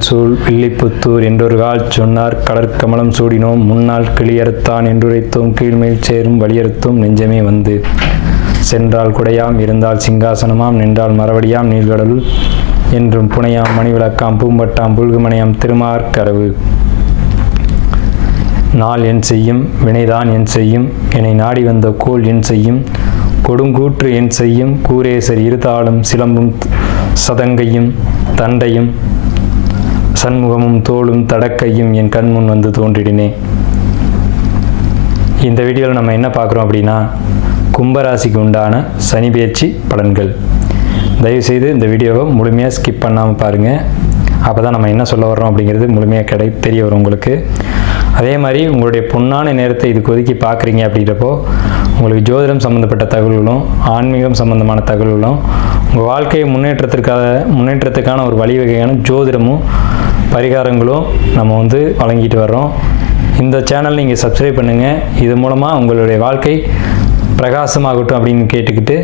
சூழ் வில்லிபுத்தூர் என்றொரு கால் சொன்னார் கடற்கமலம் சூடினோம் முன்னால் கிளியறுத்தான் என்றுரைத்தோம் கீழ்மேல் சேரும் வலியறுத்தோம் நெஞ்சமே வந்து. சென்றால் குடையாம் இருந்தால் சிங்காசனமாம் நின்றால் மறுபடியாம் நீள்கடலுள் என்றும் புனையாம் மணிவிளக்காம் பூம்பட்டாம் புல்குமனையாம் திருமார்கரவு நாள் என் செய்யும் வினைதான் என் செய்யும் என்னை நாடி வந்த கோல் என் செய்யும் கொடுங்கூற்று என் செய்யும் கூரேசர் இருதாளும் சிலம்பும் சதங்கையும் தண்டையும் சண்முகமும் தோளும் தடக்கையும் என் கண் முன் வந்து தோன்றிடினே. இந்த வீடியோவில் நம்ம என்ன பார்க்குறோம் அப்படின்னா கும்பராசிக்கு உண்டான சனி பயிற்சி பலன்கள். தயவுசெய்து இந்த வீடியோவை முழுமையாக ஸ்கிப் பண்ணாமல் பாருங்கள் அப்போ தான் நம்ம என்ன சொல்ல வர்றோம் அப்படிங்கிறது முழுமையாக கிடை தெரிய வரும் உங்களுக்கு. அதே மாதிரி உங்களுடைய பொன்னான நேரத்தை இதுக்கு ஒதுக்கி பார்க்குறீங்க அப்படின்றப்போ உங்களுக்கு ஜோதிடம் சம்மந்தப்பட்ட தகவல்களும் ஆன்மீகம் சம்மந்தமான தகவல்களும் உங்கள் வாழ்க்கை முன்னேற்றத்திற்காக முன்னேற்றத்துக்கான ஒரு வழிவகையான ஜோதிடமும் பரிகாரங்களும் நம்ம வந்து வழங்கிட்டு வர்றோம். இந்த சேனல் நீங்கள் சப்ஸ்கிரைப் பண்ணுங்கள் இது மூலமாக உங்களுடைய வாழ்க்கை பிரகாசமாகட்டும் அப்படின்னு கேட்டுக்கிட்டு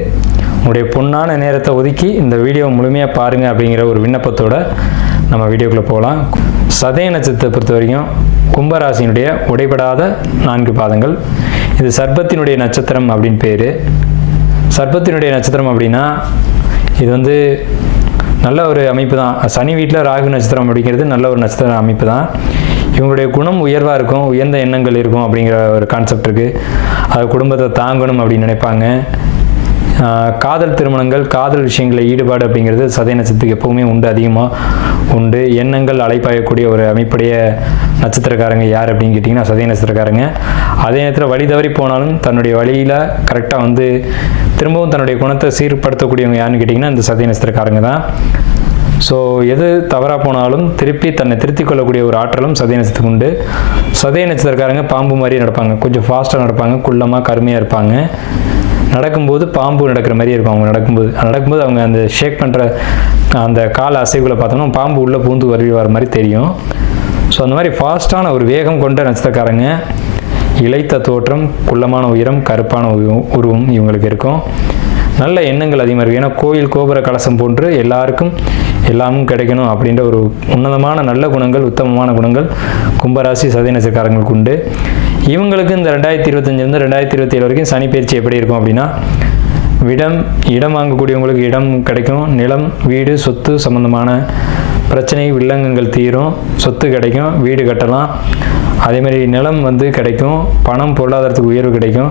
உங்களுடைய பொன்னான நேரத்தை ஒதுக்கி இந்த வீடியோ முழுமையாக பாருங்கள் அப்படிங்கிற ஒரு விண்ணப்பத்தோட நம்ம வீடியோக்குள்ளே போகலாம். சதய நட்சத்திரத்தை பொறுத்த வரைக்கும் கும்பராசியினுடைய உடைபடாத நான்கு பாதங்கள். இது சர்பத்தினுடைய நட்சத்திரம் அப்படின்னு பேர். சர்பத்தினுடைய நட்சத்திரம் அப்படின்னா இது வந்து நல்ல ஒரு அமைப்பு தான். சனி வீட்டில் ராகு நட்சத்திரம் அப்படிங்கிறது நல்ல ஒரு நட்சத்திர அமைப்பு தான். இவங்களுடைய குணம் உயர்வாக இருக்கும் உயர்ந்த எண்ணங்கள் இருக்கும் அப்படிங்கிற ஒரு கான்செப்ட் இருக்குது அது குடும்பத்தை தாங்கணும் அப்படின்னு நினைப்பாங்க. காதல் திருமணங்கள் காதல் விஷயங்களில் ஈடுபாடு அப்படிங்கிறது சதய நட்சத்திரத்துக்கு எப்பவுமே உண்டு அதிகமாக உண்டு. எண்ணங்கள் அலைப்பாயக்கூடிய ஒரு அமைப்புடைய நட்சத்திரக்காரங்க யார் அப்படின்னு கேட்டிங்கன்னா சதய நட்சத்திரக்காரங்க. அதே நேரத்தில் வழி தவறி போனாலும் தன்னுடைய வழியில் கரெக்டாக வந்து திரும்பவும் தன்னுடைய குணத்தை சீர்படுத்தக்கூடியவங்க யாருன்னு கேட்டிங்கன்னா இந்த சதய நட்சத்திரக்காரங்க தான். ஸோ எது தவறாக போனாலும் திருப்பி தன்னை திருத்திக் கொள்ளக்கூடிய ஒரு ஆற்றலும் சதய நட்சத்திரத்துக்கு உண்டு. சதய நட்சத்திரக்காரங்க பாம்பு மாதிரி நடப்பாங்க. கொஞ்சம் ஃபாஸ்ட்டாக நடப்பாங்க. குள்ளமாக கருமையாக இருப்பாங்க. நடக்கும்போது பாம்பு நடக்கிற மாதிரி இருக்கும். அவங்க நடக்கும்போது நடக்கும்போது அவங்க அந்த ஷேக் பண்ணுற அந்த கால அசைவுகளை பார்த்தோம்னா பாம்பு உள்ளே பூந்து வருவி வர மாதிரி தெரியும். ஸோ அந்த மாதிரி ஃபாஸ்ட்டான ஒரு வேகம் கொண்ட நட்சத்திரக்காரங்க இழைத்த தோற்றம் குள்ளமான உயரம் கருப்பான உருவம் உருவம் இவங்களுக்கு இருக்கும். நல்ல எண்ணங்கள் அதிகமாக இருக்கும். ஏன்னா கோயில் கோபுர கலசம் போன்று எல்லாருக்கும் எல்லாமும் கிடைக்கணும் அப்படின்ற ஒரு உன்னதமான நல்ல குணங்கள் உத்தமமான குணங்கள் கும்பராசி சதய நட்சத்திரக்காரங்களுக்கு உண்டு. இவங்களுக்கு இந்த ரெண்டாயிரத்தி இருபத்தஞ்சிலிருந்து ரெண்டாயிரத்தி இருபத்தி ஏழு வரைக்கும் சனி பயிற்சி எப்படி இருக்கும் அப்படின்னா இடம் இடம் வாங்கக்கூடியவங்களுக்கு இடம் கிடைக்கும் நிலம் வீடு சொத்து சம்பந்தமான பிரச்சனை வில்லங்கங்கள் தீரும் சொத்து கிடைக்கும் வீடு கட்டலாம். அதேமாதிரி நிலம் வந்து கிடைக்கும் பணம் பொருளாதாரத்துக்கு உயர்வு கிடைக்கும்.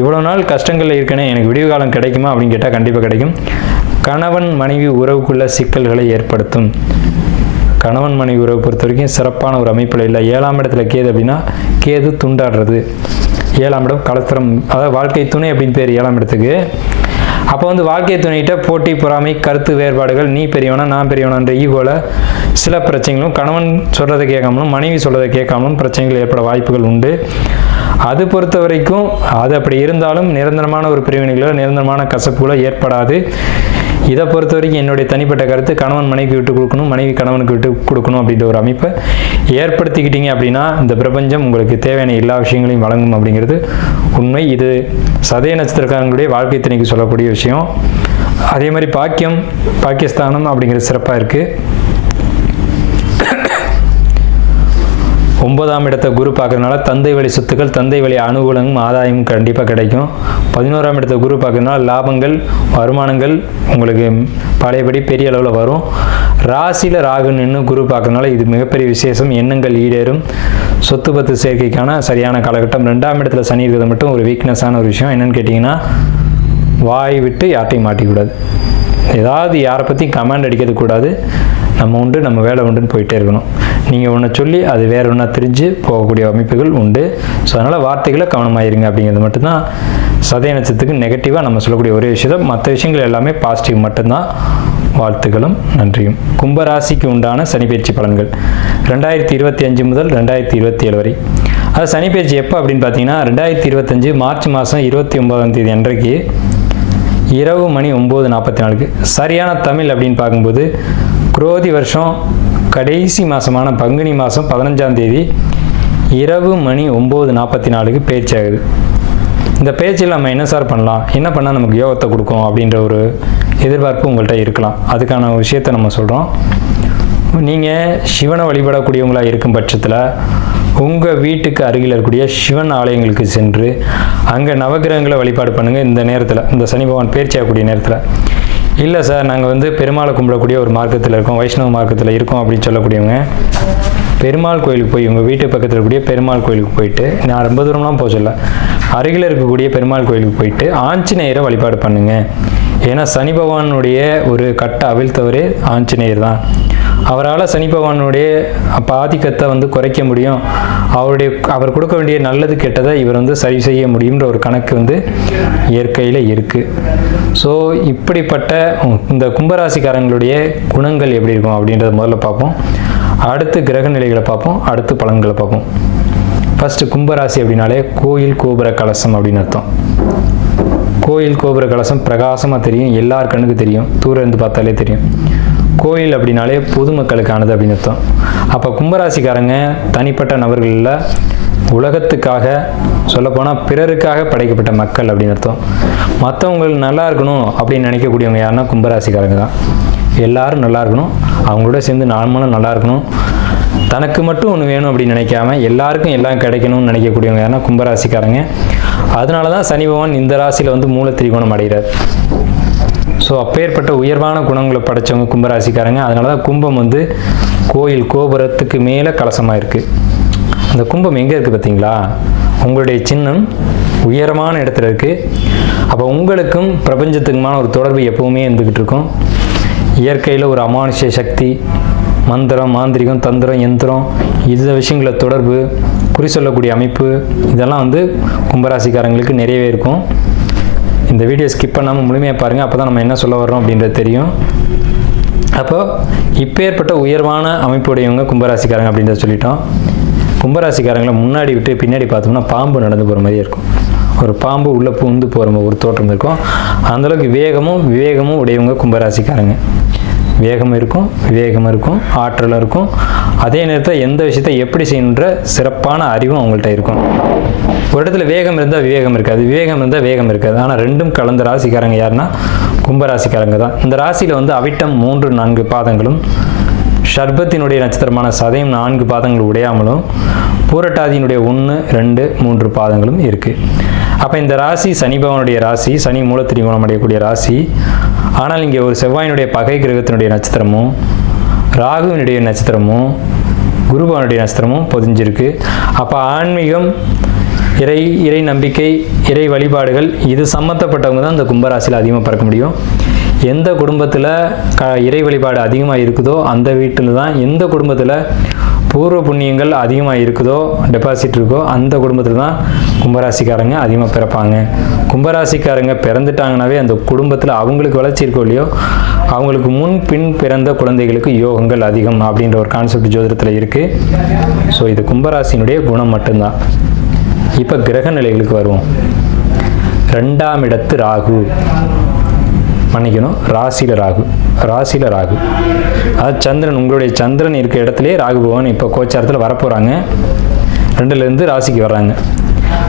இவ்வளோ நாள் கஷ்டங்களில் இருக்கனே எனக்கு விடிவு காலம் கிடைக்குமா அப்படின்னு கேட்டால் கண்டிப்பாக கிடைக்கும். கணவன் மனைவி உறவுக்குள்ள சிக்கல்களை ஏற்படுத்தும். கணவன் மனைவி உறவை பொறுத்த வரைக்கும் சிறப்பான ஒரு அமைப்பில் இல்லை. ஏழாம் இடத்துல கேது அப்படின்னா கேது துண்டாடுறது. ஏழாம் இடம் கலத்திரம் அதாவது வாழ்க்கை துணை அப்படின்னு பேர் ஏழாம் இடத்துக்கு. அப்போ வந்து வாழ்க்கை துணைகிட்ட போட்டி பொறாமை கருத்து வேறுபாடுகள் நீ பெரியவனா நான் பெரியவனான்ற ஈகோல சில பிரச்சனைகளும் கணவன் சொல்கிறத கேட்காமலும் மனைவி சொல்கிறத கேட்காமலும் பிரச்சனைகள் ஏற்பட வாய்ப்புகள் உண்டு. அது பொறுத்த வரைக்கும் அது அப்படி இருந்தாலும் நிரந்தரமான ஒரு பிரிவினைகளோ நிரந்தரமான கசப்புகளோ ஏற்படாது. இதை பொறுத்த வரைக்கும் என்னுடைய தனிப்பட்ட கருத்து கணவன் மனைவி விட்டு கொடுக்கணும் மனைவி கணவனுக்கு விட்டு கொடுக்கணும் அப்படின்ற ஒரு அமைப்பை ஏற்படுத்திக்கிட்டீங்க அப்படின்னா இந்த பிரபஞ்சம் உங்களுக்கு தேவையான எல்லா விஷயங்களையும் வழங்கும் அப்படிங்கிறது உண்மை. இது சதய நட்சத்திரக்காரங்களுடைய வாழ்க்கை துணைக்கு சொல்லக்கூடிய விஷயம். அதே மாதிரி பாக்கியம் பாகிஸ்தானம் அப்படிங்கிறது சிறப்பாக இருக்குது ஒன்பதாம் இடத்தை குரு பார்க்கறதுனால தந்தை வழி சொத்துக்கள் தந்தை வழி அனுகூலமும் ஆதாயமும் கண்டிப்பாக கிடைக்கும். பதினோராம் இடத்தை குரு பார்க்கறதுனால லாபங்கள் வருமானங்கள் உங்களுக்கு பழையபடி பெரிய அளவில் வரும். ராசியில் ராகு நின்று குரு பார்க்கறதுனால இது மிகப்பெரிய விசேஷம் எண்ணங்கள் ஈடேறும். சொத்து பத்து சேர்க்கைக்கான சரியான காலகட்டம். ரெண்டாம் இடத்துல சனி இருக்கிறது மட்டும் ஒரு வீக்னஸான ஒரு விஷயம். என்னென்னு கேட்டிங்கன்னா வாய் விட்டு யார்ட்டையும் மாட்டிக்கூடாது. ஏதாவது யாரை பற்றி கமெண்ட் அடிக்கிறது கூடாது. நம்ம உண்டு நம்ம வேலை உண்டுன்னு போயிட்டே இருக்கணும். நீங்கள் ஒன்று சொல்லி அது வேற ஒன்றா தெரிஞ்சு போகக்கூடிய அமைப்புகள் உண்டு. ஸோ அதனால் வார்த்தைகளை கவனமாயிருங்க அப்படிங்கிறது மட்டும்தான். சதய நட்சத்திரத்துக்கு நெகட்டிவாக நம்ம சொல்லக்கூடிய ஒரே விஷயம் மற்ற விஷயங்கள் எல்லாமே பாசிட்டிவ் மட்டும்தான். வாழ்த்துக்களும் நன்றியும். கும்பராசிக்கு உண்டான சனிப்பயிற்சி பலன்கள். ரெண்டாயிரத்தி இருபத்தி அஞ்சு முதல் ரெண்டாயிரத்தி இருபத்தி ஏழு வரை. அது சனிப்பயிற்சி எப்போ அப்படின்னு பார்த்தீங்கன்னா ரெண்டாயிரத்தி இருபத்தஞ்சு மார்ச் மாதம் இருபத்தி ஒன்பதாம் தேதி அன்றைக்கு இரவு மணி ஒம்பது நாற்பத்தி நாலுக்கு சரியான தமிழ் அப்படின்னு பார்க்கும்போது குரோதி வருஷம் கடைசி மாதமான பங்குனி மாதம் பதினஞ்சாம் தேதி இரவு மணி ஒம்பது நாற்பத்தி நாலுக்கு பேச்சு ஆகுது. இந்த பேச்சில் நம்ம என்ன சார் பண்ணலாம்? என்ன பண்ணால் நமக்கு யோகத்தை கொடுக்கும் அப்படின்ற ஒரு எதிர்பார்ப்பு உங்கள்கிட்ட இருக்கலாம். அதுக்கான விஷயத்தை நம்ம சொல்கிறோம் நீங்கள் சிவனை வழிபடக்கூடியவங்களாக இருக்கும் பட்சத்தில் உங்கள் வீட்டுக்கு அருகில் இருக்கக்கூடிய சிவன் ஆலயங்களுக்கு சென்று அங்கே நவகிரகங்களை வழிபாடு பண்ணுங்கள் இந்த நேரத்தில். இந்த சனி பகவான் பேர்ச்சியாகக்கூடிய நேரத்தில். இல்லை சார் நாங்கள் வந்து பெருமாளை கும்பிடக்கூடிய ஒரு மார்க்கத்தில் இருக்கோம் வைஷ்ணவ மார்க்கத்தில் இருக்கோம் அப்படின்னு சொல்லக்கூடியவங்க பெருமாள் கோயிலுக்கு போய் உங்கள் வீட்டு பக்கத்தில் இருக்கக்கூடிய பெருமாள் கோயிலுக்கு போயிட்டு நான் ரொம்ப தூரம்லாம் போக சொல்ல அருகில் இருக்கக்கூடிய பெருமாள் கோயிலுக்கு போயிட்டு ஆஞ்சநேயரை வழிபாடு பண்ணுங்கள் ஏன்னா சனி பகவானுடைய ஒரு கட்ட அவிழ்த்தவரே ஆஞ்சநேயர் தான். அவரால் சனி பகவானுடைய அப்ப ஆதிக்கத்தை வந்து குறைக்க முடியும். அவருடைய அவர் கொடுக்க வேண்டிய நல்லது கெட்டதை இவர் வந்து சரி செய்ய முடியுன்ற ஒரு கணக்கு வந்து இயற்கையில் இருக்குது ஸோ இப்படிப்பட்ட இந்த கும்பராசிக்காரங்களுடைய குணங்கள் எப்படி இருக்கும் அப்படின்றத முதல்ல பார்ப்போம். அடுத்து கிரக நிலைகளை பார்ப்போம். அடுத்து பலன்களை பார்ப்போம். ஃபஸ்ட்டு கும்பராசி அப்படின்னாலே கோயில் கோபுர கலசம் அப்படின்னு அர்த்தம். கோயில் கோபுர கலசம் பிரகாசமாக தெரியும். எல்லார் கண்ணுக்கு தெரியும். தூரம் இருந்து பார்த்தாலே தெரியும். கோயில் அப்படின்னாலே பொதுமக்களுக்கானது அப்படின்னு அர்த்தம். அப்போ கும்பராசிக்காரங்க தனிப்பட்ட நபர்களில் உலகத்துக்காக சொல்லப்போனால் பிறருக்காக படைக்கப்பட்ட மக்கள் அப்படின்னு அர்த்தம். மற்றவங்கள் நல்லா இருக்கணும் அப்படின்னு நினைக்கக்கூடியவங்க யாருன்னா கும்பராசிக்காரங்க தான். எல்லாரும் நல்லா இருக்கணும் அவங்களோட சேர்ந்து நாமளும் நல்லா இருக்கணும். தனக்கு மட்டும் ஒன்று வேணும் அப்படின்னு நினைக்காம எல்லாருக்கும் எல்லாம் கிடைக்கணும்னு நினைக்கக்கூடியவங்க யாருன்னா கும்பராசிக்காரங்க. அதனால தான் சனி பகவான் இந்த ராசியில் வந்து மூல திரிகோணம் அடைகிறார். ஸோ அப்பேற்பட்ட உயர்வான குணங்களை படைச்சவங்க கும்பராசிக்காரங்க. அதனால தான் கும்பம் வந்து கோயில் கோபுரத்துக்கு மேலே கலசமாக இருக்குது அந்த கும்பம் எங்கே இருக்குது பார்த்தீங்களா? உங்களுடைய சின்னம் உயரமான இடத்துல இருக்குது அப்போ உங்களுக்கும் பிரபஞ்சத்துக்குமான ஒரு தொடர்பு எப்பவுமே இருந்துக்கிட்டு இருக்கும். இயற்கையில் ஒரு அமானுஷ்ய சக்தி மந்திரம் மாந்திரிகம் தந்திரம் எந்திரம் இந்த விஷயங்கள தொடர்பு குறி சொல்லக்கூடிய அமைப்பு இதெல்லாம் வந்து கும்பராசிக்காரங்களுக்கு நிறையவே இருக்கும். இந்த வீடியோ ஸ்கிப் பண்ணாமல் முழுமையாக பாருங்கள் அப்போ தான் நம்ம என்ன சொல்ல வர்றோம் அப்படின்றது தெரியும். அப்போ இப்பேற்பட்ட உயர்வான அமைப்புடையவங்க கும்பராசிக்காரங்க அப்படின்றத சொல்லிட்டோம். கும்பராசிக்காரங்களை முன்னாடி விட்டு பின்னாடி பார்த்தோம்னா பாம்பு நடந்து போகிற மாதிரியே இருக்கும். ஒரு பாம்பு உள்ளே பூந்து போகிற ஒரு தோற்றம் இருக்கும். அந்தளவுக்கு வேகமும் விவேகமும் உடையவங்க கும்பராசிக்காரங்க. வேகம் இருக்கும் விவேகம் இருக்கும் ஆற்றல் இருக்கும். அதே நேரத்தில் எந்த விஷயத்தை எப்படி செய்யணுன்ற சிறப்பான அறிவும் அவங்கள்ட்ட இருக்கும். ஒரு இடத்துல வேகம் இருந்தால் விவேகம் இருக்காது விவேகம் இருந்தால் வேகம் இருக்காது. ஆனால் ரெண்டும் கலந்த ராசிக்காரங்க யாருன்னா கும்பராசிக்காரங்க தான். இந்த ராசியில் வந்து அவிட்டம் மூன்று நான்கு பாதங்களும் ஷர்பத்தினுடைய நட்சத்திரமான சதயம் நான்கு பாதங்கள் உடையாமலும் பூரட்டாதியினுடைய ஒன்று ரெண்டு மூன்று பாதங்களும் இருக்குது அப்போ இந்த ராசி சனிபவனுடைய ராசி சனி மூலத்திரிகோணம் அடையக்கூடிய ராசி. ஆனால் இங்கே ஒரு செவ்வாயினுடைய பகை கிரகத்தினுடைய நட்சத்திரமும் ராகுவினுடைய நட்சத்திரமும் குருபவனுடைய நட்சத்திரமும் பொதிஞ்சிருக்கு. அப்போ ஆன்மீகம் இறை இறை நம்பிக்கை இறை வழிபாடுகள் இது சம்மந்தப்பட்டவங்க தான் இந்த கும்பராசியில் அதிகமாக பறக்க முடியும். எந்த குடும்பத்தில் க இறை வழிபாடு அதிகமாக இருக்குதோ அந்த வீட்டில் தான் எந்த குடும்பத்தில் பூர்வ புண்ணியங்கள் அதிகமாக இருக்குதோ டெபாசிட் இருக்கோ அந்த குடும்பத்தில் தான் கும்பராசிக்காரங்க அதிகமாக பிறப்பாங்க. கும்பராசிக்காரங்க பிறந்துட்டாங்கனாவே அந்த குடும்பத்தில் அவங்களுக்கு வளர்ச்சி இருக்கோ இல்லையோ அவங்களுக்கு முன் பின் பிறந்த குழந்தைகளுக்கு யோகங்கள் அதிகம் அப்படின்ற ஒரு கான்செப்ட் ஜோதிடத்தில் இருக்குது ஸோ இது கும்பராசினுடைய குணம் மட்டும்தான். இப்போ கிரக நிலைகளுக்கு வருவோம். ரெண்டாம் இடத்து ராகு. மன்னிக்கணும். ராசியில் ராகு. ராசியில் ராகு. அதாவது சந்திரன் உங்களுடைய சந்திரன் இருக்கிற இடத்துலயே ராகு பகவான் இப்போ கோச்சாரத்தில் வரப்போகிறாங்க ரெண்டுலேருந்து ராசிக்கு வர்றாங்க.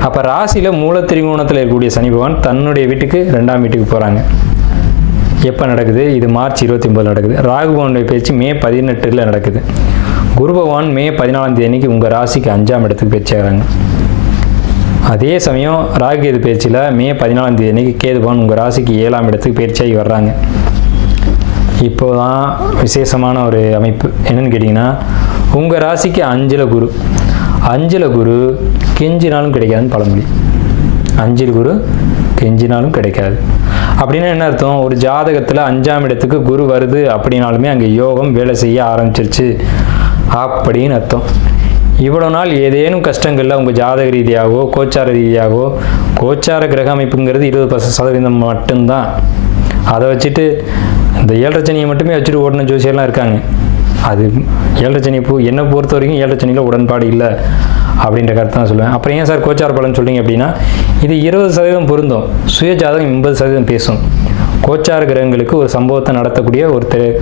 அப்போ ராசியில் மூலத்திரிகோணத்தில் இருக்கக்கூடிய சனி பகவான் தன்னுடைய வீட்டுக்கு ரெண்டாம் வீட்டுக்கு போகிறாங்க எப்போ நடக்குது? இது மார்ச் இருபத்தி ஒம்பது நடக்குது. ராகு பகவானுடைய பேச்சு மே பதினெட்டில் நடக்குது. குரு பகவான் மே பதினாலாம் தேதி அன்னைக்கு உங்கள் ராசிக்கு அஞ்சாம் இடத்துக்கு பேச்சாகிறாங்க அதே சமயம் ராகுகேது பயிற்சியில் மே பதினாலாம் தேதி அன்னைக்கு கேதுபான் உங்கள் ராசிக்கு ஏழாம் இடத்துக்கு பயிற்சியாகி வர்றாங்க. இப்போ தான் விசேஷமான ஒரு அமைப்பு. என்னன்னு கேட்டிங்கன்னா உங்கள் ராசிக்கு அஞ்சில் குரு. அஞ்சில் குரு கெஞ்சினாலும் கிடைக்காதுன்னு பழமொழி. அஞ்சில் குரு கெஞ்சினாலும் கிடைக்காது. அப்படின்னா என்ன அர்த்தம்? ஒரு ஜாதகத்தில் அஞ்சாம் இடத்துக்கு குரு வருது அப்படின்னாலுமே அங்கே யோகம் வேலை செய்ய ஆரம்பிச்சிருச்சு. அப்படின்னு அர்த்தம். இவ்வளோ நாள் ஏதேனும் கஷ்டங்களில் உங்கள் ஜாதக ரீதியாகவோ கோச்சார ரீதியாகவோ கோச்சார கிரக அமைப்புங்கிறது இருபது பர்சன்ட் சதவீதம் மட்டும்தான். அதை வச்சுட்டு இந்த ஏழரை மட்டுமே வச்சுட்டு ஓடின ஜோசியெல்லாம் இருக்காங்க. அது ஏழரச்சனி பூ என்னை பொறுத்த வரைக்கும் ஏழரச்சனியில் உடன்பாடு இல்லை அப்படின்ற கருத்து தான் சொல்லுவேன். அப்புறம் ஏன் சார் கோச்சார பலன் சொல்கிறீங்க அப்படின்னா இது இருபது சதவீதம் பொருந்தும். சுய ஜாதகம் எண்பது சதவீதம் பேசும். கோச்சார கிரகங்களுக்கு ஒரு சம்பவத்தை நடத்தக்கூடிய ஒரு தெ-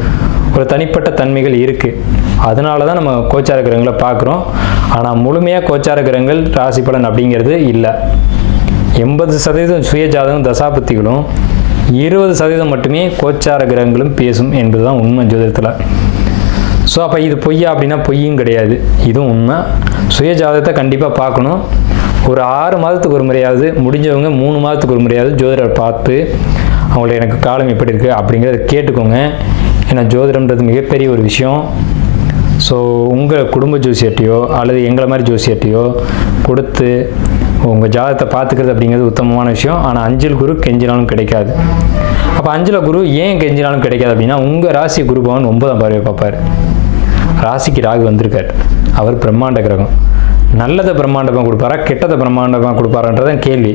ஒரு தனிப்பட்ட தன்மைகள் இருக்குது அதனால தான் நம்ம கோச்சார கிரகங்களை பார்க்குறோம். ஆனால் முழுமையாக கோச்சார கிரகங்கள் ராசி பலன் அப்படிங்கிறது இல்லை. எண்பது சதவீதம் சுய ஜாதகம் தசாபத்திகளும் இருபது சதவீதம் மட்டுமே கோச்சார கிரகங்களும் பேசும் என்பது தான் உண்மை ஜோதிடத்தில். ஸோ ஸோ அப்போ இது பொய்யா அப்படின்னா பொய்யும் கிடையாது. இதுவும் உண்மை. சுய ஜாதகத்தை கண்டிப்பாக பார்க்கணும். ஒரு ஆறு மாதத்துக்கு ஒரு முறையாவது முடிஞ்சவங்க மூணு மாதத்துக்கு ஒரு முறையாவது ஜோதிடர் பார்த்து அவங்கள எனக்கு காலம் எப்படி இருக்குது அப்படிங்கிறத கேட்டுக்கோங்க. ஏன்னா ஜோதிடம்ன்றது மிகப்பெரிய ஒரு விஷயம். ஸோ உங்கள் குடும்ப ஜோசியர்ட்டையோ அல்லது எங்களை மாதிரி ஜோசியர்ட்டையோ கொடுத்து உங்கள் ஜாதகத்தை பார்த்துக்கிறது அப்படிங்கிறது உத்தமமான விஷயம். ஆனால் அஞ்சல் குரு கெஞ்சினாலும் கிடைக்காது. அப்போ அஞ்சல குரு ஏன் கெஞ்சினாலும் கிடைக்காது அப்படின்னா உங்கள் ராசி குரு பவன் ஒன்பதாம் பார்வை பார்ப்பார். ராசிக்கு ராகு வந்திருக்கார். அவர் பிரம்மாண்ட கிரகம். நல்லதை பிரம்மாண்டமாக கொடுப்பாரா கெட்டதை பிரம்மாண்டமாக கொடுப்பாரான்றதான் கேள்வி.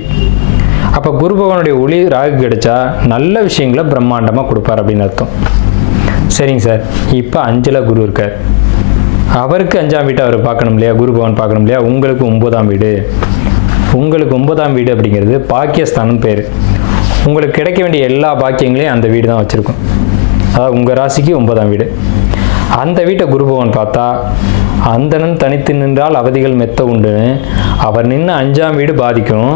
அப்போ குரு பகவானுடைய ஒளி ராகு கிடைச்சா நல்ல விஷயங்களை பிரம்மாண்டமாக கொடுப்பார் அப்படின்னு அர்த்தம். சரிங்க சார். இப்போ அஞ்சில் குரு இருக்கார். அவருக்கு அஞ்சாம் வீட்டை அவர் பார்க்கணும் இல்லையா? குரு பகவான் பார்க்கணும் இல்லையா? உங்களுக்கு ஒன்பதாம் வீடு. உங்களுக்கு ஒன்பதாம் வீடு அப்படிங்கிறது பாக்கியஸ்தானம் பேர். உங்களுக்கு கிடைக்க வேண்டிய எல்லா பாக்கியங்களையும் அந்த வீடு தான் வச்சுருக்கும். அதாவது உங்கள் ராசிக்கு ஒன்பதாம் வீடு. அந்த வீட்டை குரு பகவான் பார்த்தா அந்தணன் தனித்து நின்றால் அவதிகள் மெத்த உண்டுன்னு அவர் நின்று அஞ்சாம் வீடு பாதிக்கும்.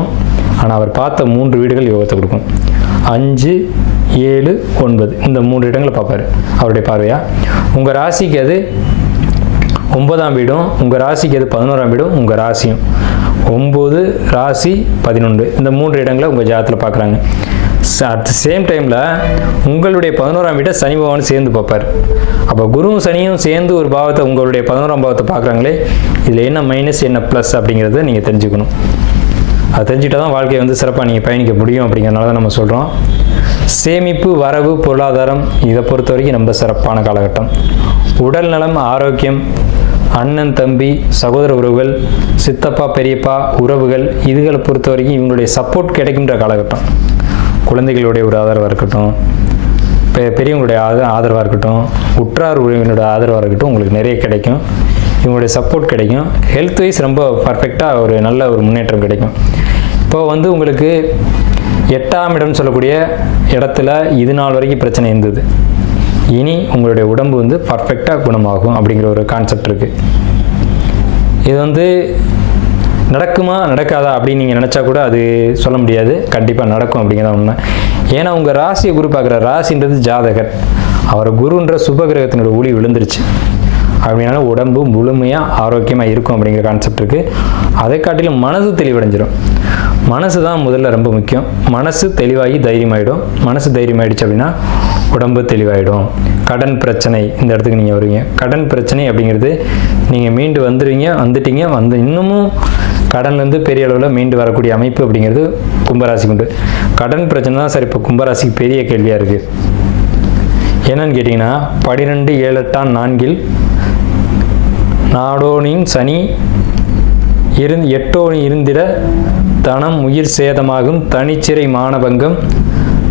ஆனால் அவர் பார்த்த மூன்று வீடுகள் யோகத்தை கொடுக்கும். அஞ்சு ஏழு ஒன்பது. இந்த மூன்று இடங்களை பார்ப்பாரு. அவருடைய பார்வையா? உங்கள் ராசிக்கு அது ஒன்பதாம் வீடும் உங்கள் ராசிக்கு அது பதினோராம் வீடும் உங்கள் ராசியும். ஒம்பது ராசி பதினொன்று. இந்த மூன்று இடங்களை உங்கள் ஜாதத்தில் பார்க்குறாங்க. அட் த சேம் டைமில் உங்களுடைய பதினோராம் வீட்டை சனி பகவான் சேர்ந்து பார்ப்பார். அப்போ குருவும் சனியும் சேர்ந்து ஒரு பாவத்தை உங்களுடைய பதினோராம் பாவத்தை பார்க்குறாங்களே இதில் என்ன மைனஸ் என்ன ப்ளஸ் அப்படிங்கிறத நீங்கள் தெரிஞ்சுக்கணும். அதை தெரிஞ்சுக்கிட்டா தான் வாழ்க்கையை வந்து சிறப்பாக நீங்கள் பயணிக்க முடியும் அப்படிங்கிறனால தான் நம்ம சொல்கிறோம் சேமிப்பு வரவு பொருளாதாரம் இதை பொறுத்த வரைக்கும் ரொம்ப சிறப்பான காலகட்டம். உடல் நலம் ஆரோக்கியம் அண்ணன் தம்பி சகோதர உறவுகள் சித்தப்பா பெரியப்பா உறவுகள் இதுகளை பொறுத்த வரைக்கும் இவங்களுடைய சப்போர்ட் கிடைக்கின்ற காலகட்டம். குழந்தைகளுடைய ஒரு ஆதரவாக இருக்கட்டும் பெ பெரியவங்களுடைய ஆதரவாக இருக்கட்டும் உற்றார் உறவினருடைய ஆதரவாக இருக்கட்டும் உங்களுக்கு நிறைய கிடைக்கும். இவங்களுடைய சப்போர்ட் கிடைக்கும். ஹெல்த் வைஸ் ரொம்ப பர்ஃபெக்டாக ஒரு நல்ல ஒரு முன்னேற்றம் கிடைக்கும். இப்போ வந்து உங்களுக்கு எட்டாம் இடம் சொல்லக்கூடிய இடத்துல இது நாள் வரைக்கும் பிரச்சனை இருந்தது. இனி உங்களுடைய உடம்பு வந்து பர்ஃபெக்டாக குணமாகும் அப்படிங்கிற ஒரு கான்செப்ட் இருக்குது இது வந்து நடக்குமா நடக்காதா அப்படின்னு நீங்கள் நினச்சா கூட அது சொல்ல முடியாது. கண்டிப்பாக நடக்கும் அப்படிங்கிறத உண்மை. ஏன்னா உங்கள் ராசியை குரு பார்க்குற ராசின்றது ஜாதகர். அவர் குருன்ற சுபகிரகத்தினோட ஒளி விழுந்துருச்சு. அப்படின்னால உடம்பு முழுமையாக ஆரோக்கியமாக இருக்கும் அப்படிங்கிற கான்செப்ட் இருக்குது அதை காட்டிலும் மனசு தெளிவடைஞ்சிடும் மனசு தான் முதல்ல ரொம்ப முக்கியம். மனசு தெளிவாகி தைரியமாயிடும். மனசு தைரியமாயிடுச்சு அப்படின்னா உடம்பு தெளிவாயிடும். கடன் பிரச்சனை இந்த இடத்துக்கு நீங்கள் வருவீங்க. கடன் பிரச்சனை அப்படிங்கிறது நீங்கள் மீண்டு வந்துடுவீங்க வந்துட்டீங்க வந்து இன்னமும் கடன்லேருந்து பெரிய அளவில் மீண்டு வரக்கூடிய அமைப்பு அப்படிங்கிறது கும்பராசிக்கு உண்டு. கடன் பிரச்சனை தான் சார் இப்போ கும்பராசிக்கு பெரிய கேள்வியாக இருக்குது என்னன்னு கேட்டிங்கன்னா பனிரெண்டு ஏழு எட்டாம் நான்கில் நாடோனின் சனி இருந் எட்டோனி இருந்திட தனம் உயிர் சேதமாகும் தனிச்சிறை மானபங்கம்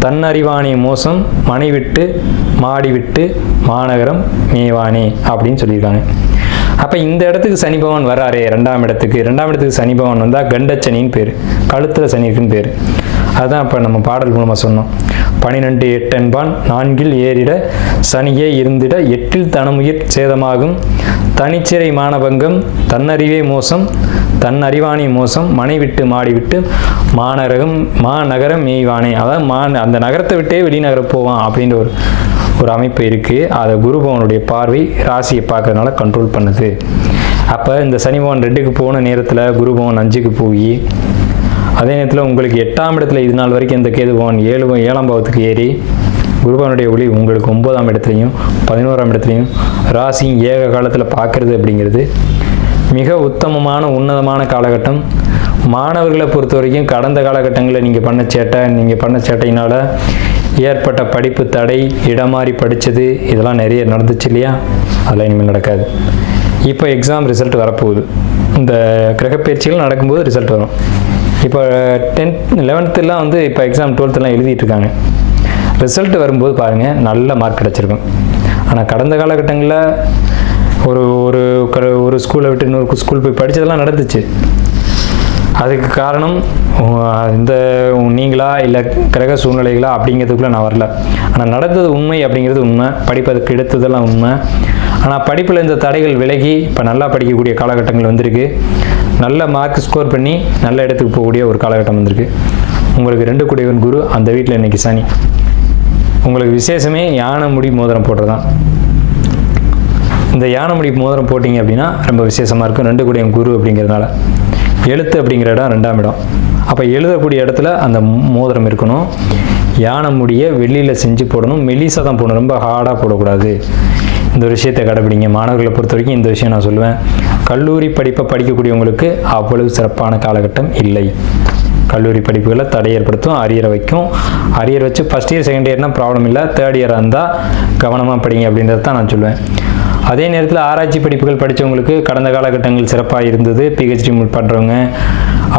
தன்னறிவானே மோசம் மனைவிட்டு மாடிவிட்டு மாடி விட்டு மாநகரம் மேவானே அப்படின்னு சொல்லியிருக்காங்க. அப்போ இந்த இடத்துக்கு சனி பகவான் வராரே ரெண்டாம் இடத்துக்கு. ரெண்டாம் இடத்துக்கு சனி பகவான் வந்தால் கண்டச்சனின்னு பேர் கழுத்தில் சனி இருக்குன்னு பேர். அதுதான் இப்போ நம்ம பாடல் மூலமாக சொன்னோம். பனிரெண்டு எட்டென்பான் நான்கில் ஏறிட சனியே இருந்திட எட்டில் தனமுயிர் சேதமாகும். தனிச்சிறை மானபங்கம் தன்னறிவே மோசம் தன் மோசம் மனை விட்டு மாடி விட்டு மாநகரம் மாநகரம் மேய்வானே. அதான் மா அந்த நகரத்தை விட்டே வெளிநகர போவான் அப்படின்ற ஒரு ஒரு அமைப்பு இருக்குது அதை குருபவனுடைய பார்வை ராசியை பார்க்கறதுனால கண்ட்ரோல் பண்ணுது. அப்போ இந்த சனி ரெண்டுக்கு போன நேரத்தில் குருபவன் அஞ்சுக்கு போய் அதே நேரத்தில் உங்களுக்கு எட்டாம் இடத்துல இது நாள் வரைக்கும் இந்த கேது பவன் ஏழு ஏழாம் பாவத்துக்கு ஏறி குருபவனுடைய ஒளி உங்களுக்கு ஒன்பதாம் இடத்துலையும் பதினோராம் இடத்துலையும் ராசியும் ஏக காலத்தில் பார்க்கறது அப்படிங்கிறது மிக உத்தமமான உன்னதமான காலகட்டம். மாணவர்களை பொறுத்த வரைக்கும் கடந்த காலகட்டங்களில் நீங்கள் பண்ண சேட்டை நீங்கள் பண்ண சேட்டையினால் ஏற்பட்ட படிப்பு தடை இடமாறி படித்தது இதெல்லாம் நிறைய நடந்துச்சு இல்லையா? அதெல்லாம் இனிமேல் நடக்காது. இப்போ எக்ஸாம் ரிசல்ட் வரப்போகுது. இந்த கிரகப்பயிற்சிகள் நடக்கும்போது ரிசல்ட் வரும். இப்போ uh, டென்த் லெவன்த்துலாம் வந்து இப்போ எக்ஸாம் டுவெல்த்துலாம் எழுதிட்டுருக்காங்க. ரிசல்ட் வரும்போது பாருங்கள் நல்ல மார்க் கிடச்சிருக்கும். ஆனால் கடந்த காலகட்டங்களில் ஒரு ஒரு க- ஒரு ஸ்கூலை விட்டு இன்னொரு ஸ்கூல் போய் படித்ததெல்லாம் நடந்துச்சு. அதுக்கு காரணம் இந்த நீங்களா இல்லை கிரக சூழ்நிலைகளா அப்படிங்கிறதுக்குள்ளே நான் வரல. ஆனால் நடந்தது உண்மை அப்படிங்கிறது உண்மை. படிப்பதற்கு எடுத்ததெல்லாம் உண்மை. ஆனால் படிப்பில் இந்த தடைகள் விலகி இப்போ நல்லா படிக்கக்கூடிய காலகட்டங்கள் வந்திருக்கு. நல்ல மார்க் ஸ்கோர் பண்ணி நல்ல இடத்துக்கு போகக்கூடிய ஒரு காலகட்டம் வந்திருக்கு. உங்களுக்கு ரெண்டு குடைவன் குரு அந்த வீட்டில் இன்னைக்கு சனி. உங்களுக்கு விசேஷமே யானை முடி மோதிரம் போடுறதான் இந்த யானை முடி மோதிரம் போட்டிங்க அப்படின்னா ரொம்ப விசேஷமாக இருக்கும். ரெண்டு குடையும் குரு அப்படிங்கிறதுனால. எழுத்து அப்படிங்கிற இடம் ரெண்டாம் இடம். அப்போ எழுதக்கூடிய இடத்துல அந்த மோதிரம் இருக்கணும். யானை முடியை வெளியில் செஞ்சு போடணும். மெலிசாக தான் போடணும். ரொம்ப ஹார்டாக போடக்கூடாது. இந்த ஒரு விஷயத்தை கடைபிடிங்க மாணவர்களை பொறுத்த வரைக்கும் இந்த விஷயம் நான் சொல்லுவேன். கல்லூரி படிப்பை படிக்கக்கூடியவங்களுக்கு அவ்வளவு சிறப்பான காலகட்டம் இல்லை. கல்லூரி படிப்புகளை தடை ஏற்படுத்தும் அரியரை வைக்கும். அரியர் வச்சு ஃபஸ்ட் இயர் செகண்ட் இயர்னா ப்ராப்ளம் இல்லை. தேர்ட் இயராக இருந்தால் கவனமாக படிங்க அப்படின்றத தான் நான் சொல்லுவேன். அதே நேரத்தில் ஆராய்ச்சி படிப்புகள் படித்தவங்களுக்கு கடந்த காலகட்டங்கள் சிறப்பாக இருந்தது. பிஹெச்டி பண்ணுறவங்க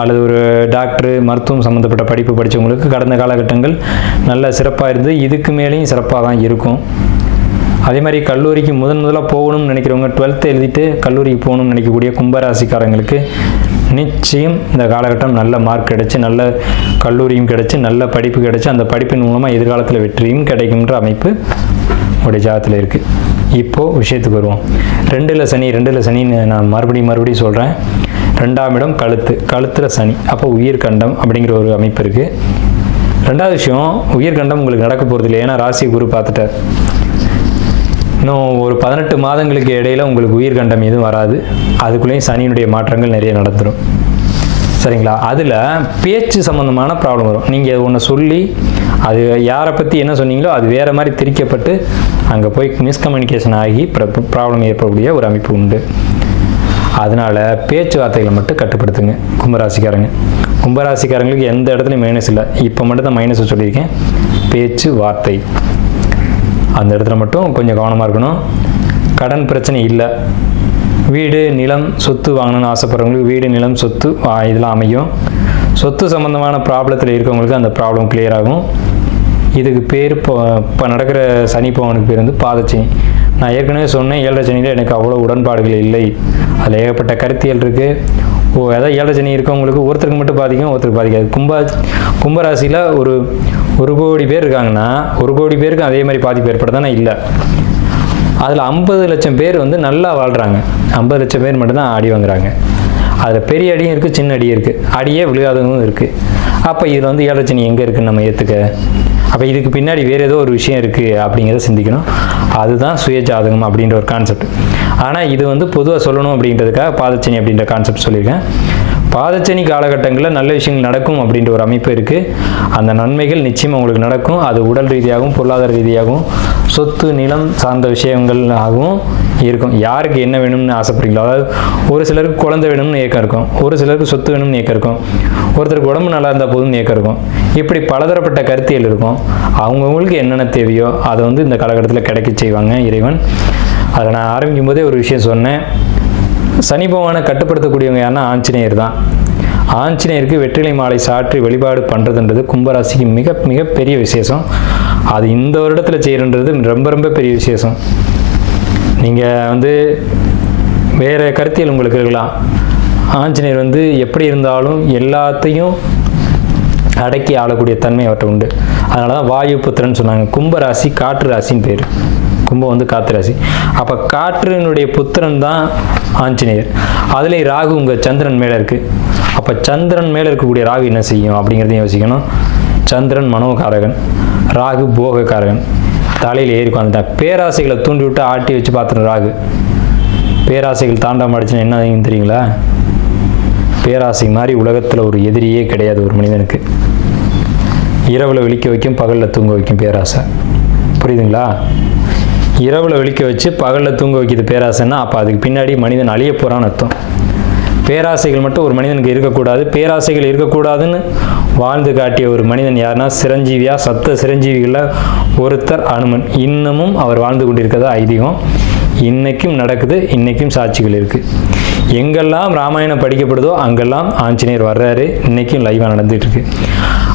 அல்லது ஒரு டாக்டரு மருத்துவம் சம்மந்தப்பட்ட படிப்பு படித்தவங்களுக்கு கடந்த காலகட்டங்கள் நல்ல சிறப்பாக இருந்தது. இதுக்கு மேலேயும் சிறப்பாக தான் இருக்கும். அதே மாதிரி கல்லூரிக்கு முதன் முதலாக போகணும்னு நினைக்கிறவங்க டுவெல்த்து எழுதிட்டு கல்லூரிக்கு போகணும்னு நினைக்கக்கூடிய கும்பராசிக்காரங்களுக்கு நிச்சயம் இந்த காலகட்டம் நல்ல மார்க் கிடைச்சி நல்ல கல்லூரியும் கிடைச்சி நல்ல படிப்பு கிடைச்சி அந்த படிப்பின் மூலமாக எதிர்காலத்தில் வெற்றியும் கிடைக்கும்ன்ற அமைப்பு உடைய ஜாதத்தில் இருக்குது இப்போது விஷயத்துக்கு வருவோம். ரெண்டில் சனி ரெண்டில் சனின்னு நான் மறுபடியும் மறுபடியும் சொல்கிறேன் ரெண்டாம் இடம் கழுத்து கழுத்தில் சனி. அப்போ உயிர்கண்டம் அப்படிங்கிற ஒரு அமைப்பு இருக்குது ரெண்டாவது விஷயம் உயிர்கண்டம் உங்களுக்கு நடக்க போகிறது இல்லை. ஏன்னா ராசி குரு பார்த்துட்டார். இன்னும் ஒரு பதினெட்டு மாதங்களுக்கு இடையில் உங்களுக்கு உயிர் கண்டம் எதுவும் வராது. அதுக்குள்ளேயும் சனியினுடைய மாற்றங்கள் நிறைய நடந்துடும் சரிங்களா? அதில் பேச்சு சம்மந்தமான ப்ராப்ளம் வரும். நீங்கள் ஒன்று சொல்லி அது யாரை பற்றி என்ன சொன்னீங்களோ அது வேறு மாதிரி திரிக்கப்பட்டு அங்கே போய் மிஸ்கம்யூனிகேஷன் ஆகி ப்ராப்ளம் ஏற்படக்கூடிய ஒரு அமைப்பு உண்டு. அதனால் பேச்சுவார்த்தைகளை மட்டும் கட்டுப்படுத்துங்க கும்பராசிக்காரங்க. கும்பராசிக்காரங்களுக்கு எந்த இடத்துலையும் மைனஸ் இல்லை. இப்போ மட்டும் தான் மைனஸ் சொல்லியிருக்கேன். பேச்சு வார்த்தை அந்த இடத்துல மட்டும் கொஞ்சம் கவனமாக இருக்கணும். கடன் பிரச்சனை இல்லை. வீடு நிலம் சொத்து வாங்கணும்னு ஆசைப்படுறவங்களுக்கு வீடு நிலம் சொத்து இதெல்லாம் அமையும். சொத்து சம்மந்தமான ப்ராப்ளத்தில் இருக்கவங்களுக்கு அந்த ப்ராப்ளம் கிளியர் ஆகும். இதுக்கு பேர் இப்போ இப்போ நடக்கிற சனி பவனுக்கு பேர் வந்து பாதச்சனி. நான் ஏற்கனவே சொன்னேன் ஏழரை சனியில் எனக்கு அவ்வளோ உடன்பாடுகள் இல்லை. அதில் ஏகப்பட்ட கருத்தியல் இருக்குது ஓ அதாவது ஏழரை சனி இருக்கவங்களுக்கு ஒருத்தருக்கு மட்டும் பாதிக்கும் ஒருத்தருக்கு பாதிக்காது. கும்பா கும்பராசியில் ஒரு ஒரு கோடி பேர் இருக்காங்கன்னா ஒரு கோடி பேருக்கு அதே மாதிரி பாதிப்பு ஏற்படுதானே இல்லை. அதில் ஐம்பது லட்சம் பேர் வந்து நல்லா வாழ்கிறாங்க ஐம்பது லட்சம் பேர் மட்டும்தான் ஆடி வாங்குறாங்க. அதில் பெரிய அடியும் இருக்குது சின்ன அடியும் இருக்குது அடியே விழுகாதவங்களும் இருக்குது அப்போ இதில் வந்து ஏழச்சனி எங்கே இருக்குன்னு நம்ம ஏற்றுக்க அப்போ இதுக்கு பின்னாடி வேறு ஏதோ ஒரு விஷயம் இருக்குது அப்படிங்கிறத சிந்திக்கணும். அதுதான் சுயஜாதகம் அப்படின்ற ஒரு கான்செப்ட் ஆனால் இது வந்து பொதுவாக சொல்லணும் அப்படின்றதுக்காக பாதச்சனி அப்படின்ற கான்செப்ட் சொல்லியிருக்கேன். பாதச்சனி காலகட்டங்களில் நல்ல விஷயங்கள் நடக்கும் அப்படின்ற ஒரு அமைப்பு இருக்குது அந்த நன்மைகள் நிச்சயம் உங்களுக்கு நடக்கும். அது உடல் ரீதியாகவும் பொருளாதார ரீதியாகவும் சொத்து நிலம் சார்ந்த விஷயங்கள் ஆகவும் இருக்கும். யாருக்கு என்ன வேணும்னு ஆசைப்படுறீங்களோ அதாவது ஒரு சிலருக்கு குழந்தை வேணும்னு ஏக்கம் இருக்கும். ஒரு சிலருக்கு சொத்து வேணும்னு ஏக்கம் இருக்கும். ஒருத்தருக்கு உடம்பு நல்லா இருந்தால் போதும்னு ஏக்கம் இருக்கும். இப்படி பலதரப்பட்ட கருத்தியல் இருக்கும். அவங்கவுங்களுக்கு என்னென்ன தேவையோ அதை வந்து இந்த காலகட்டத்தில் கிடைக்க செய்வாங்க இறைவன். அதை நான் ஆரம்பிக்கும் போதே ஒரு விஷயம் சொன்னேன். சனி பகவானை கட்டுப்படுத்தக்கூடியவங்க யாருன்னா ஆஞ்சநேயர் தான். ஆஞ்சநேயருக்கு வெற்றிலை மாலை சாற்றி வழிபாடு பண்ணுறதுன்றது கும்பராசிக்கு மிக மிக பெரிய விசேஷம். அது இந்த வருடத்தில் செய்கிறன்றது ரொம்ப ரொம்ப பெரிய விசேஷம். நீங்கள் வந்து வேறு கருத்தியல் உங்களுக்கு இருக்கலாம் ஆஞ்சநேயர் வந்து எப்படி இருந்தாலும் எல்லாத்தையும் அடக்கி ஆளக்கூடிய தன்மை அவர்கிட்ட உண்டு. அதனால தான் வாயு புத்திரன் சொன்னாங்க. கும்ப ராசி காற்று ராசின்னு பேர். கும்பம் வந்து காற்று ராசி. அப்போ காற்றினுடைய புத்திரன் தான் ஆஞ்சநேயர். அதுலேயும் ராகு உங்கள் சந்திரன் மேலே இருக்குது அப்போ சந்திரன் மேலே இருக்கக்கூடிய ராகு என்ன செய்யும் அப்படிங்கிறதையும் யோசிக்கணும். சந்திரன் மனோகாரகன் ராகு போகக்காரகன். தலையில் ஏறி உட்காந்துட்டான் பேராசைகளை தூண்டி விட்டு ஆட்டி வச்சு பார்த்துட்டு ராகு. பேராசைகள் தாண்டாம அடிச்சுன்னா என்ன தெரியுங்களா? பேராசை மாதிரி உலகத்தில் ஒரு எதிரியே கிடையாது ஒரு மனிதனுக்கு. இரவில் விழிக்க வைக்கும் பகலில் தூங்க வைக்கும் பேராசை. புரியுதுங்களா? இரவில் விழிக்க வச்சு பகலில் தூங்க வைக்கிது பேராசைன்னா அப்போ அதுக்கு பின்னாடி மனிதன் அழிய போகிறான்னு அர்த்தம். பேராசைகள் மட்டும் ஒரு மனிதனுக்கு இருக்கக்கூடாது. பேராசைகள் இருக்கக்கூடாதுன்னு வாழ்ந்து காட்டிய ஒரு மனிதன் யாருன்னா சிரஞ்சீவியா சப்த சிரஞ்சீவிகளில் ஒருத்தர் அனுமன். இன்னமும் அவர் வாழ்ந்து கொண்டிருக்கிறதா ஐதீகம். இன்றைக்கும் நடக்குது இன்றைக்கும் சாட்சிகள் இருக்குது எங்கெல்லாம் ராமாயணம் படிக்கப்படுதோ அங்கெல்லாம் ஆஞ்சநேயர் வர்றாரு. இன்னைக்கும் லைவாக நடந்துட்டு இருக்கு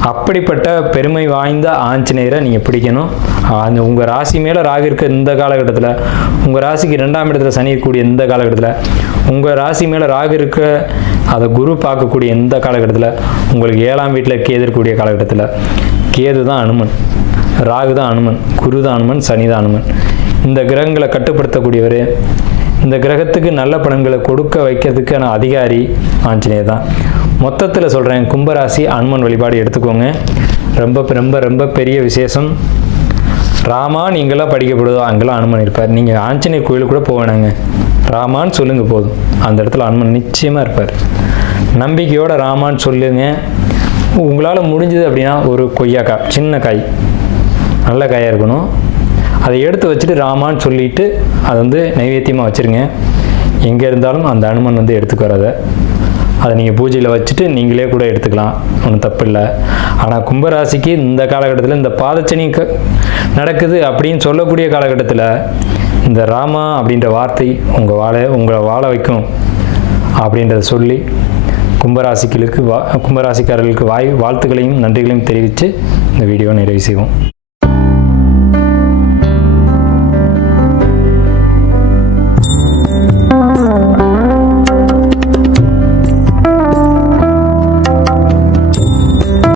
அப்படிப்பட்ட பெருமை வாய்ந்த ஆஞ்சநேயரை நீங்கள் பிடிக்கணும். அந்த உங்கள் ராசி மேலே ராகு இருக்க இந்த காலகட்டத்தில் உங்கள் ராசிக்கு ரெண்டாம் இடத்துல சனி இருக்கக்கூடிய இந்த காலகட்டத்தில் உங்கள் ராசி மேலே ராகு இருக்க அதை குரு பார்க்கக்கூடிய இந்த காலகட்டத்தில் உங்களுக்கு ஏழாம் வீட்டில் கேது இருக்கக்கூடிய காலகட்டத்தில் கேது தான் அனுமன் ராகு தான் அனுமன் குரு தான் அனுமன் சனி தான் அனுமன். இந்த கிரகங்களை கட்டுப்படுத்தக்கூடியவர் இந்த கிரகத்துக்கு நல்ல பலன்களை கொடுக்க வைக்கிறதுக்கான அதிகாரி ஆஞ்சநேயர் தான். மொத்தத்தில் சொல்கிறேன் கும்பராசி அனுமன் வழிபாடு எடுத்துக்கோங்க. ரொம்ப ரொம்ப ரொம்ப பெரிய விசேஷம். ராமா நீங்களாம் படிக்கப்படுதோ அங்கெல்லாம் அனுமன் இருப்பார். நீங்கள் ஆஞ்சநேயர் கோயிலுக்கு கூட போக வேணாங்க. ராமான்னு சொல்லுங்கள் போதும். அந்த இடத்துல அனுமன் நிச்சயமாக இருப்பார். நம்பிக்கையோட ராமான்னு சொல்லுங்க. உங்களால் முடிஞ்சது அப்படின்னா ஒரு கொய்யாக்காய் சின்ன காய். நல்ல காயாக இருக்கணும். அதை எடுத்து வச்சுட்டு ராமான்னு சொல்லிட்டு அதை வந்து நைவேத்தியமாக வச்சுருங்க. எங்கே இருந்தாலும் அந்த அனுமன் வந்து எடுத்துக்கு வராத அதை நீங்கள் பூஜையில் வச்சுட்டு நீங்களே கூட எடுத்துக்கலாம். ஒன்றும் தப்பு இல்லை ஆனால் கும்பராசிக்கு இந்த காலகட்டத்தில் இந்த பாதச்சனி க நடக்குது அப்படின்னு சொல்லக்கூடிய காலகட்டத்தில் இந்த ராமா அப்படின்ற வார்த்தை உங்கள் வாழ உங்களை வாழ வைக்கும் அப்படின்றத சொல்லி கும்பராசிகளுக்கு வா கும்பராசிக்காரர்களுக்கு வாய் வாழ்த்துக்களையும் நன்றிகளையும் தெரிவித்து இந்த வீடியோ நிறைவு செய்வோம்.